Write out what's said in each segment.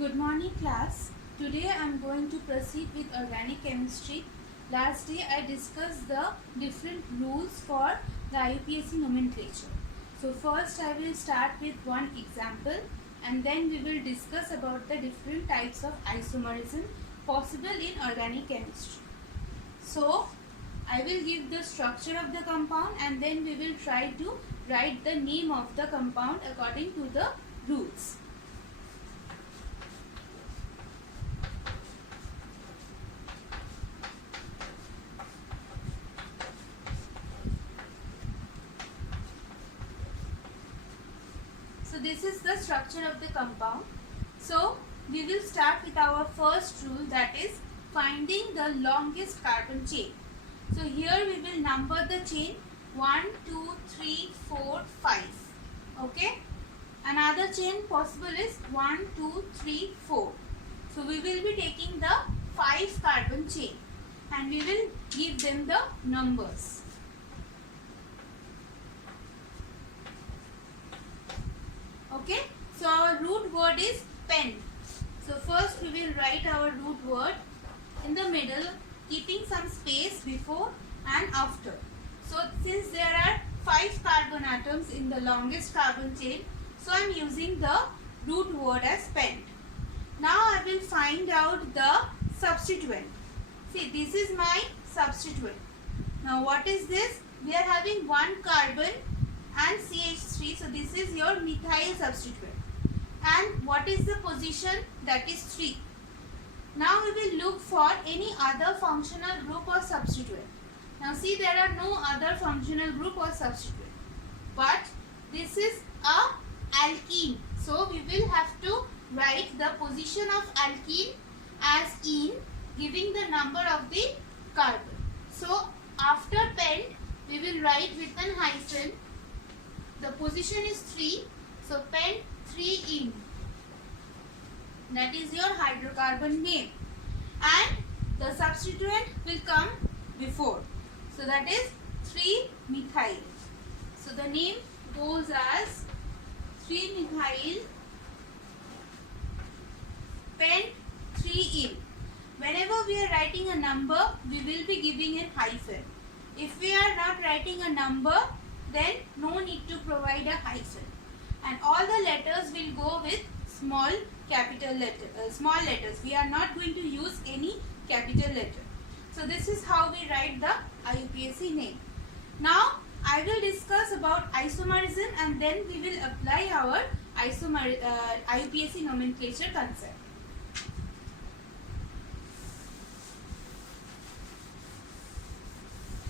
Good morning class. Today I am going to proceed with organic chemistry. Last day I discussed the different rules for the IUPAC nomenclature. So first I will start with one example and then we will discuss about the different types of isomerism possible in organic chemistry. So I will give the structure of the compound and then we will try to write the name of the compound according to the rules. So this is the structure of the compound. So we will start with our first rule, that is finding the longest carbon chain. So here we will number the chain 1, 2, 3, 4, 5. Okay. Another chain possible is 1, 2, 3, 4. So we will be taking the 5 carbon chain and we will give them the numbers. Okay, so our root word is pen. So first we will write our root word in the middle, keeping some space before and after. So since there are 5 carbon atoms in the longest carbon chain, so I am using the root word as pen. Now I will find out the substituent. See, this is my substituent. Now what is this? We are having 1 carbon and CH3, so this is your methyl substituent. And what is the position? That is 3. Now we will look for any other functional group or substituent. Now see, there are no other functional group or substituent, but this is a alkene, so we will have to write the position of alkene as in giving the number of the carbon. So after pen we will write with an hyphen. The position is 3, so pen 3 in. That is your hydrocarbon name. And the substituent will come before. So that is 3-methyl. So the name goes as 3-methyl, pen 3 in. Whenever we are writing a number, we will be giving a hyphen. If we are not writing a number, then no need to provide a hyphen, and all the letters will go with small letters. We are not going to use any capital letter. So this is how we write the IUPAC name. Now I will discuss about isomerism and then we will apply our IUPAC nomenclature concept.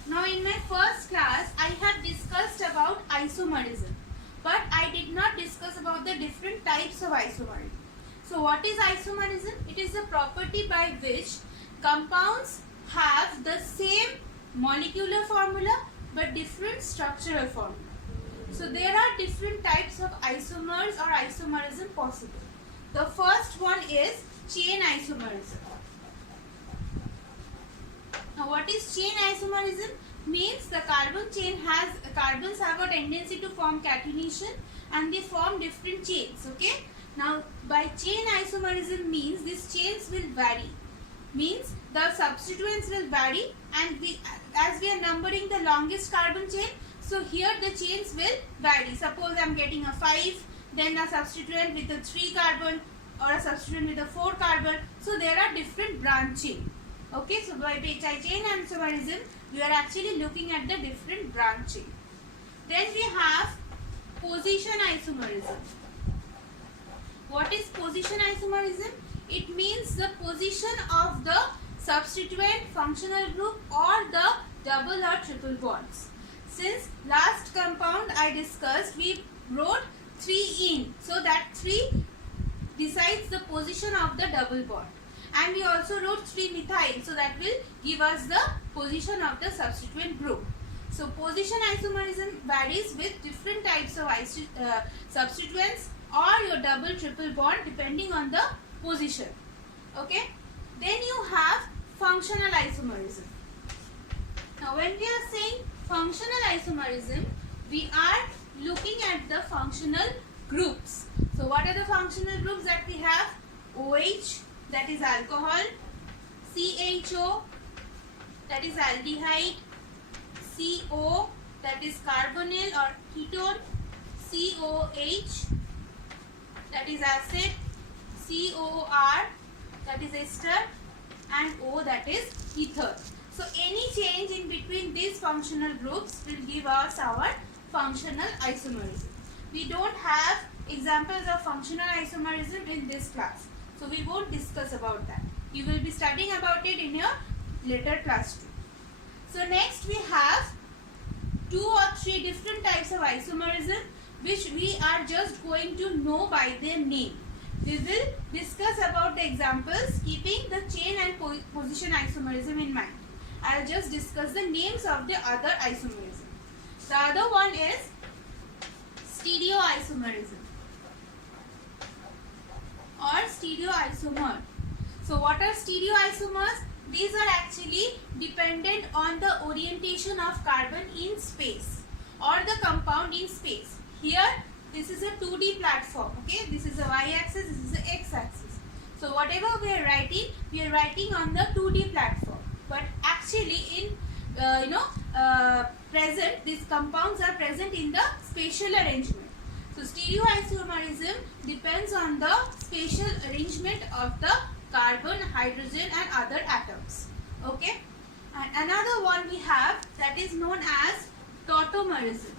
Now in my first class, I have discussed about isomerism, but I did not discuss about the different types of isomerism. So what is isomerism? It is a property by which compounds have the same molecular formula but different structural formula. So there are different types of isomers or isomerism possible. The first one is chain isomerism. Now what is chain isomerism? Means the carbons have a tendency to form catenation and they form different chains. Okay. Now by chain isomerism means these chains will vary. Means the substituents will vary, and as we are numbering the longest carbon chain, so here the chains will vary. Suppose I am getting a 5, then a substituent with a 3 carbon or a substituent with a 4 carbon. So there are different branching. Okay, so by chain isomerism, we are actually looking at the different branching. Then we have position isomerism. What is position isomerism? It means the position of the substituent functional group or the double or triple bonds. Since last compound I discussed, we wrote 3 in, so that 3 decides the position of the double bond. And we also wrote 3-methyl, so that will give us the position of the substituent group. So position isomerism varies with different types of substituents or your double triple bond depending on the position. Okay. Then you have functional isomerism. Now when we are saying functional isomerism, we are looking at the functional groups. So what are the functional groups that we have? OH, that is alcohol, CHO, that is aldehyde, CO, that is carbonyl or ketone, COH, that is acid, COR, that is ester, and O, that is ether. So any change in between these functional groups will give us our functional isomerism. We don't have examples of functional isomerism in this class, so we won't discuss about that. You will be studying about it in your later class too. So next we have 2 or 3 different types of isomerism which we are just going to know by their name. We will discuss about the examples keeping the chain and position isomerism in mind. I will just discuss the names of the other isomerism. The other one is stereoisomerism or stereoisomer. So what are stereoisomers? These are actually dependent on the orientation of carbon in space or the compound in space. Here this is a 2D platform, okay? This is a y-axis, this is a x-axis. So whatever we are writing on the 2D platform. But actually in present, these compounds are present in the spatial arrangement. So stereoisomerism depends on the spatial arrangement of the carbon, hydrogen and other atoms. Okay? And another one we have that is known as tautomerism.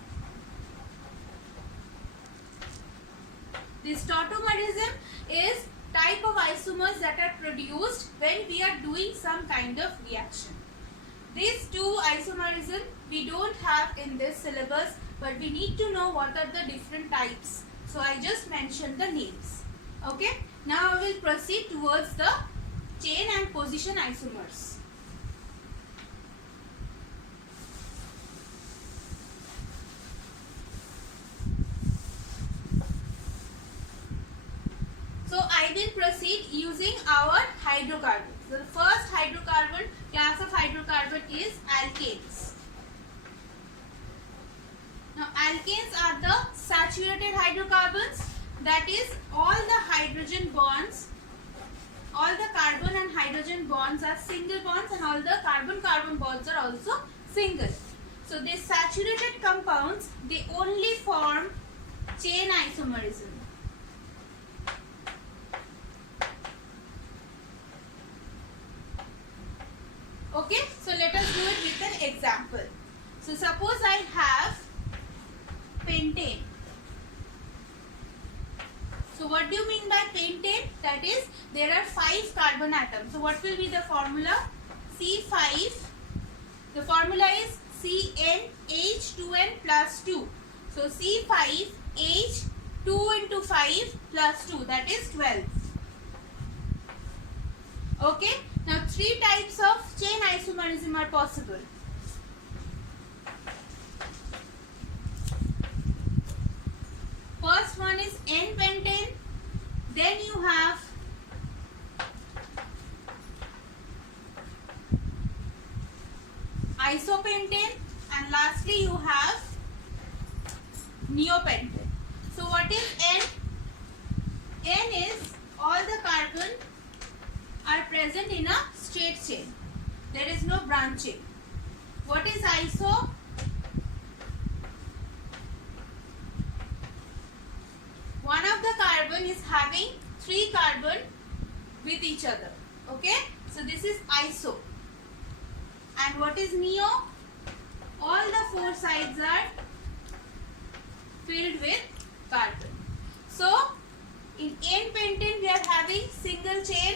This tautomerism is type of isomers that are produced when we are doing some kind of reaction. These 2 isomerism we don't have in this syllabus, but we need to know what are the different types. So I just mentioned the names. Okay. Now I will proceed towards the chain and position isomers. So I will proceed using our hydrocarbons. So the first hydrocarbon, class of hydrocarbon is alkanes. Now alkanes are the saturated hydrocarbons, that is all the hydrogen bonds, all the carbon and hydrogen bonds are single bonds and all the carbon-carbon bonds are also single. So these saturated compounds, they only form chain isomerism. Okay, so let us do it with an example. So suppose I have pentane. So what do you mean by pentane? That is, there are 5 carbon atoms. So what will be the formula? C5. The formula is CnH2n plus 2. So C5H 2 into 5 plus 2, that is 12. Okay. Now 3 types of chain isomerism are possible. First one is N-pentane, then you have isopentane, and lastly you have neopentane. So what is N? N is all the carbon are present in a straight chain. There is no branching. What is iso? One of the carbon is having 3 carbon with each other. Okay? So this is iso. And what is neo? All the 4 sides are filled with carbon. So in N-pentane we are having single chain.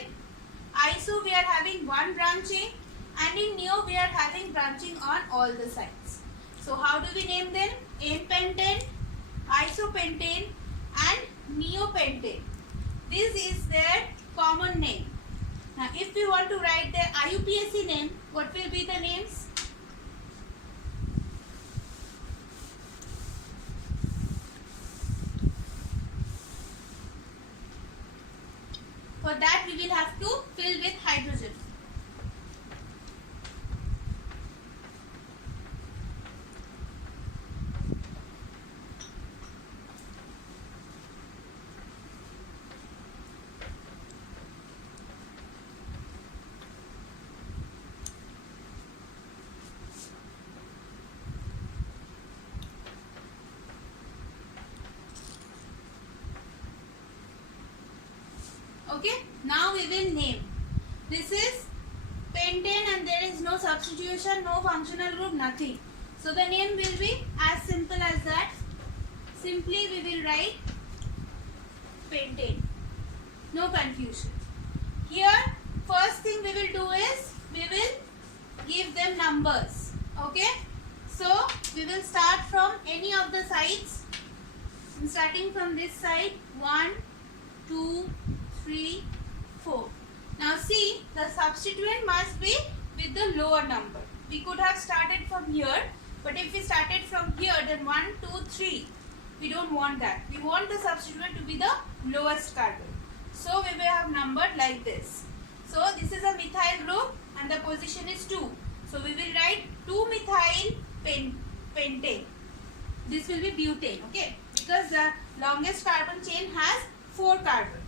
Iso we are having 1 branching, and in neo we are having branching on all the sides. So how do we name them? N-pentane, isopentane and neopentane. This is their common name. Now if we want to write their IUPAC name, what will be the names? For that we will have to fill with hydrogen. Okay, now we will name. This is pentane and there is no substitution, no functional group, nothing. So the name will be as simple as that. Simply we will write pentane. No confusion. Here first thing we will do is we will give them numbers. Okay. So we will start from any of the sides. I'm starting from this side. 1, 2, 3, 4. Now see, the substituent must be with the lower number. We could have started from here, but if we started from here, then 1, 2, 3. We don't want that. We want the substituent to be the lowest carbon. So we will have numbered like this. So this is a methyl group and the position is 2. So we will write 2-methyl pentane. This will be butane, okay? Because the longest carbon chain has 4 carbon.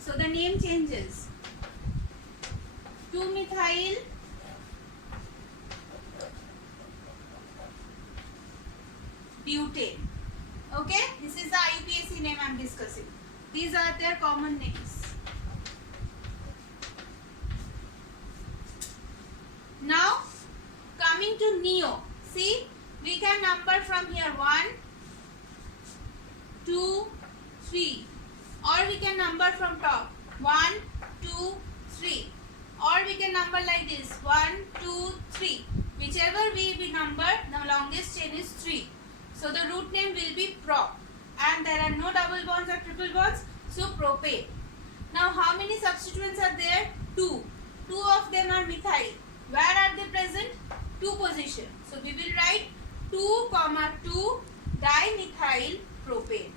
So the name changes. 2-methyl butane. Okay? This is the IUPAC name I am discussing. These are their common names. Now, coming to neo. See, we can number from here 1, 2, 3. Or we can number from top. 1, 2, 3. Or we can number like this. 1, 2, 3. Whichever way we number, the longest chain is 3. So the root name will be prop. And there are no double bonds or triple bonds. So propane. Now how many substituents are there? 2. 2 of them are methyl. Where are they present? 2 position. So we will write 2, 2 dimethyl propane.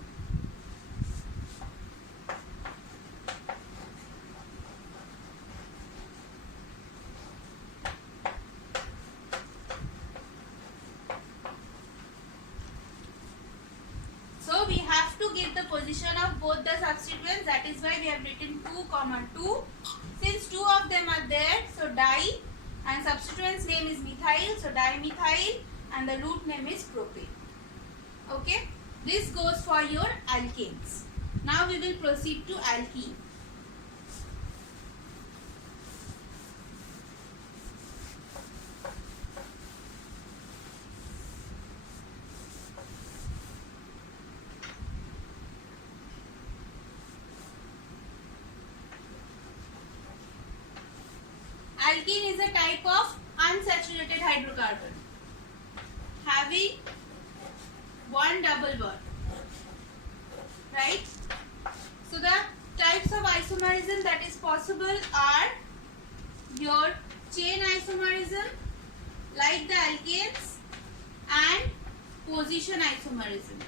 So we have to give the position of both the substituents. That is why we have written 2, 2. Since 2 of them are there, so di and substituent's name is methyl, so dimethyl, and the root name is propane. Okay, this goes for your alkanes. Now we will proceed to alkene. Alkene is a type of unsaturated hydrocarbon having one double bond, right? So the types of isomerism that is possible are your chain isomerism like the alkanes and position isomerism.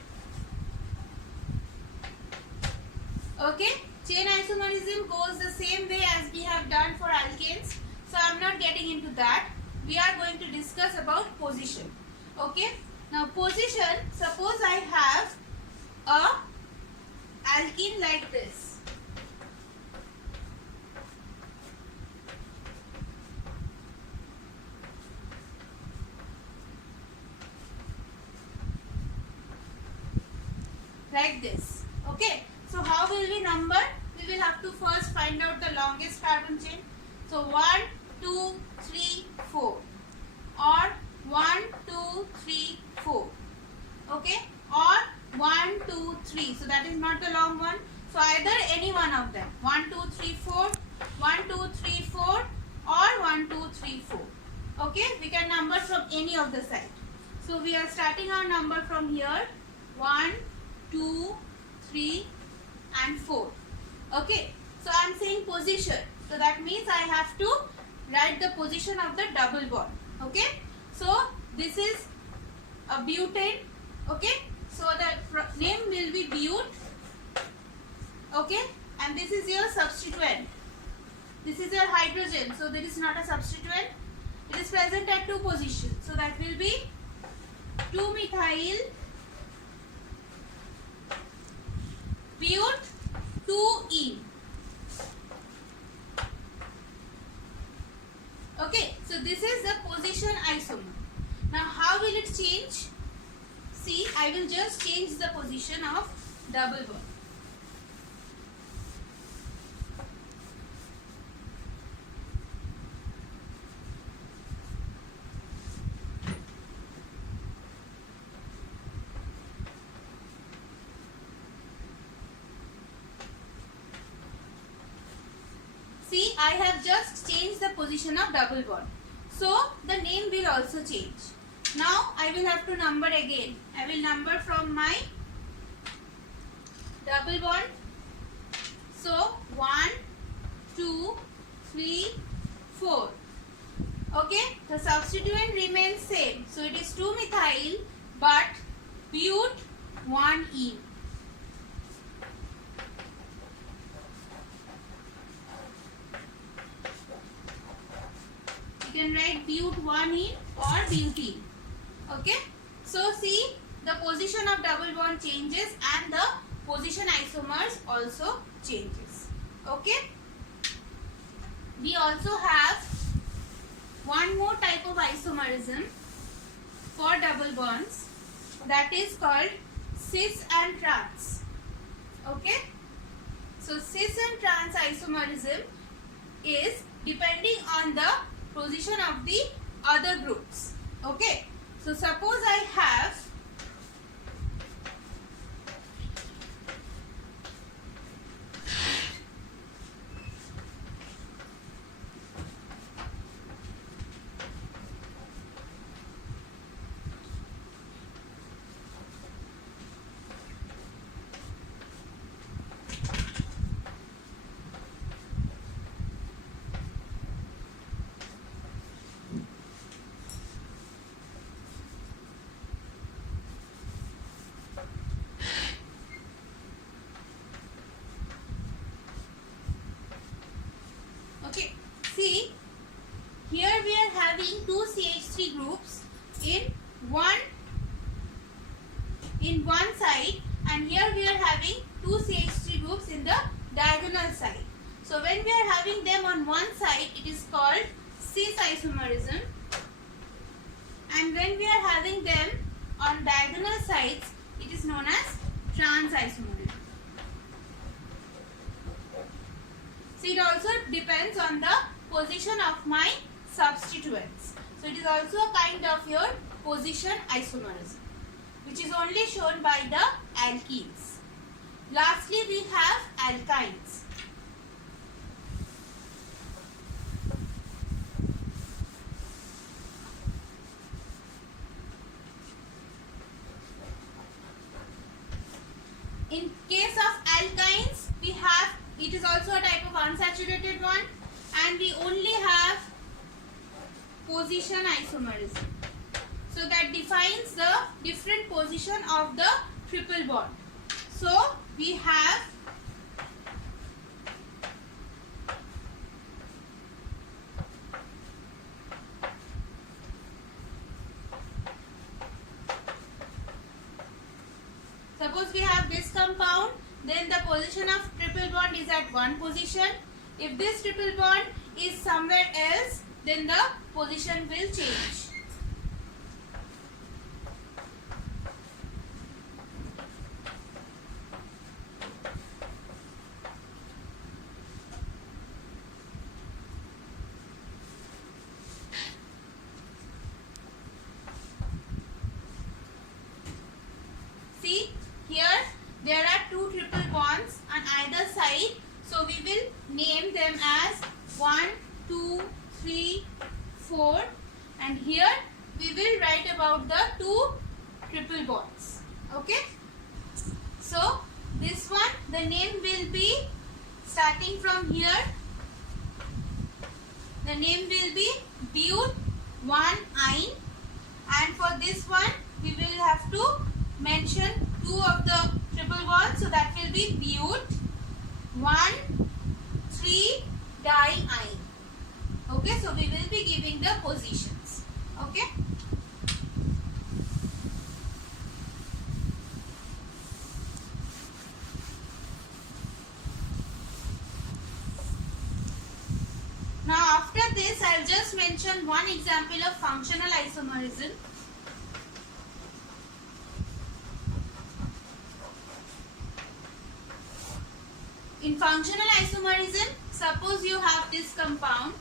Okay, chain isomerism goes the same way as we have done for alkanes. So I am not getting into that. We are going to discuss about position. Okay. Now position, suppose I have a alkene like this. Like this. Okay. So how will we number? We will have to first find out the longest carbon chain. So 1, 2, 3, 4. Or 1, 2, 3, 4. Okay. Or 1, 2, 3. So that is not the long one. So either any one of them. 1, 2, 3, 4. 1, 2, 3, 4. Or 1, 2, 3, 4. Okay. We can number from any of the side. So we are starting our number from here. 1, 2, 3 and 4. Okay. So I am saying position. So that means I have to write the position of the double bond. Okay. So this is a butane. Okay. So the name will be but. Okay. And this is your substituent. This is your hydrogen. So there is not a substituent. It is present at 2 positions. So that will be 2-methyl but 2-ene. Okay, so this is the position isomer. Now how will it change? See, I will just change the position of double bond. I have just changed the position of double bond. So the name will also change. Now I will have to number again. I will number from my double bond. So 1, 2, 3, 4. Okay, the substituent remains same. So it is 2-methyl but but 1-ene. You can write but 1-ene or butene. Okay, so see, the position of double bond changes and the position isomers also changes. Okay, we also have one more type of isomerism for double bonds, that is called cis and trans. Okay, so cis and trans isomerism is depending on the position of the other groups. Okay, so suppose I have see, here we are having two CH3 groups in one side, and here we are having two CH3 groups in the diagonal side. So when we are having them on one side, it is called cis isomerism, and when we are having them on diagonal sides, it is known as trans isomerism. So it also depends on the position of my substituents. So it is also a kind of your position isomerism, which is only shown by the alkenes. Lastly, we have alkynes. In case of alkynes, we have, it is also a type of unsaturated one, and we only have position isomerism. So that defines the different position of the triple bond. So we have suppose we have this compound, then the position of triple bond is at one position. If this triple bond is somewhere else, then the position will change. See, here there are two triple bonds on either side. So we will name them as 1, 2, 3, 4, and here we will write about the two triple bonds. Okay. So this one, the name will be starting from here. The name will be but 1-ine, and for this one we will have to mention two of the triple bonds. So that will be but 1,3-diene. Okay, so we will be giving the positions. Okay. Now after this, I will just mention one example of functional isomerism. In functional isomerism, suppose you have this compound.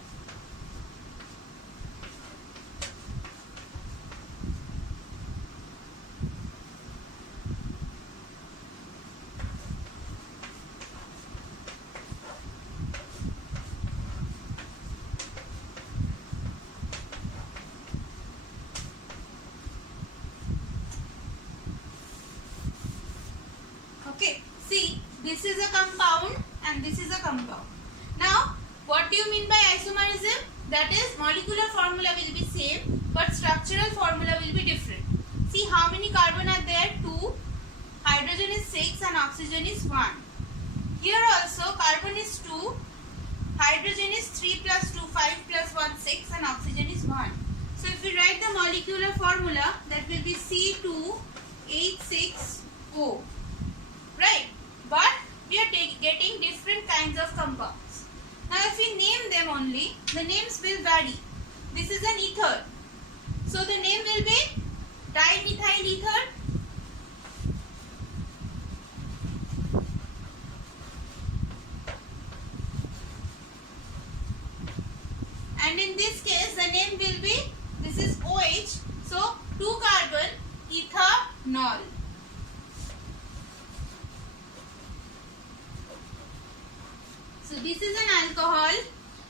this is a compound and this is a compound. Now, what do you mean by isomerism? That is, molecular formula will be same, but structural formula will be different. See how many carbon are there? 2. Hydrogen is 6 and oxygen is 1. Here also carbon is 2, hydrogen is 3 plus 2, 5 plus 1, 6 and oxygen is 1. So if we write the molecular formula, that will be C2H6O. Right? But we are getting different kinds of compounds. Now if we name them only, the names will vary. This is an ether. So the name will be dimethyl ether. And in this case, the name will be, this is OH, so 2 carbon ethanol. So this is an alcohol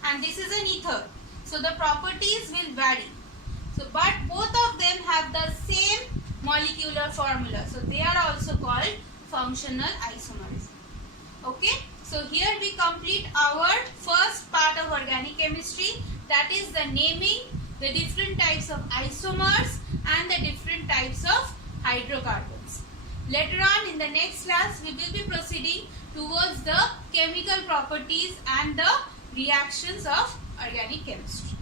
and this is an ether. So the properties will vary. So but both of them have the same molecular formula. So they are also called functional isomerism. Okay. So here we complete our first part of organic chemistry, that is the naming the different types of isomers and the different types of hydrocarbons. Later on in the next class we will be proceeding towards the chemical properties and the reactions of organic chemistry.